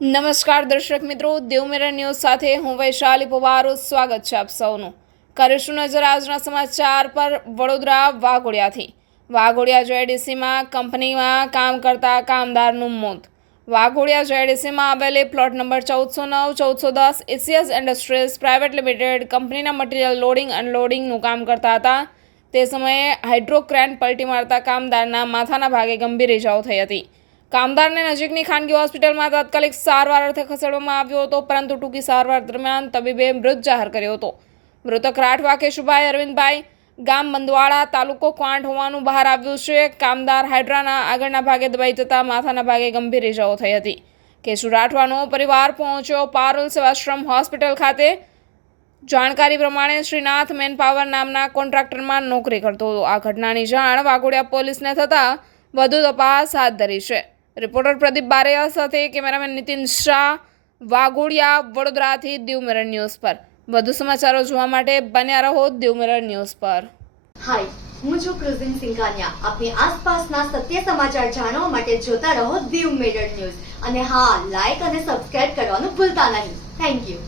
નમસ્કાર દર્શક મિત્રો, દેવમેરા ન્યૂઝ સાથે હું વૈશાલી પવારો સ્વાગત છે આપ સૌનું. કરીશું નજર આજના સમાચાર પર. વડોદરા વાઘોડિયા જેઆઈડીસીમાં કંપનીમાં કામ કરતા કામદારનું મોત. વાઘોડિયા જેઆઈડીસીમાં આવેલી plot number 1409-1410 ACS industries private limited કંપનીના મટીરિયલ લોડિંગ અનલોડિંગનું કામ કરતા હતા. તે સમયે હાઇડ્રોક્રેન પલટી મારતા કામદારના માથાના ભાગે ગંભીર ઇજાઓ થઈ હતી. કામદારને નજીકની ખાનગી હોસ્પિટલમાં તાત્કાલિક સારવાર અર્થે ખસેડવામાં આવ્યો હતો, પરંતુ ટૂંકી સારવાર દરમિયાન તબીબે મૃત જાહેર કર્યો હતો. મૃતક રાઠવા કેશુભાઈ અરવિંદભાઈ, ગામ બંદવાડા, તાલુકો ક્વાંટ હોવાનું બહાર આવ્યું છે. કામદાર હાઇડ્રાના આગળના ભાગે દબાઈ જતા માથાના ભાગે ગંભીર ઇજાઓ થઈ હતી. કેશુ રાઠવાનો પરિવાર પહોંચ્યો પારુલ સેવાશ્રમ હોસ્પિટલ ખાતે. જાણકારી પ્રમાણે શ્રીનાથ મેનપાવર નામના કોન્ટ્રાક્ટરમાં નોકરી કરતો હતો. આ ઘટનાની જાણ વાઘોડિયા પોલીસને થતાં વધુ તપાસ હાથ ધરી છે. રિપોર્ટર પ્રદીપ બારૈયા સાથે કેમેરામેન નીતિન શાહ, વાઘોડિયા, વડોદરાથી દેવમેરા ન્યૂઝ પર. વધુ સમાચારો જોવા માટે બન્યા રહો દેવમેરા ન્યૂઝ પર. હાય, હું છું ક્રુઝિન સિંઘાનિયા. આપની આસપાસના સત્ય સમાચાર જાણવા માટે જોતા રહો દેવમેરા ન્યૂઝ. અને હા, લાઈક અને સબસ્ક્રાઇબ કરવાનું ભૂલતા નહીં. Thank you.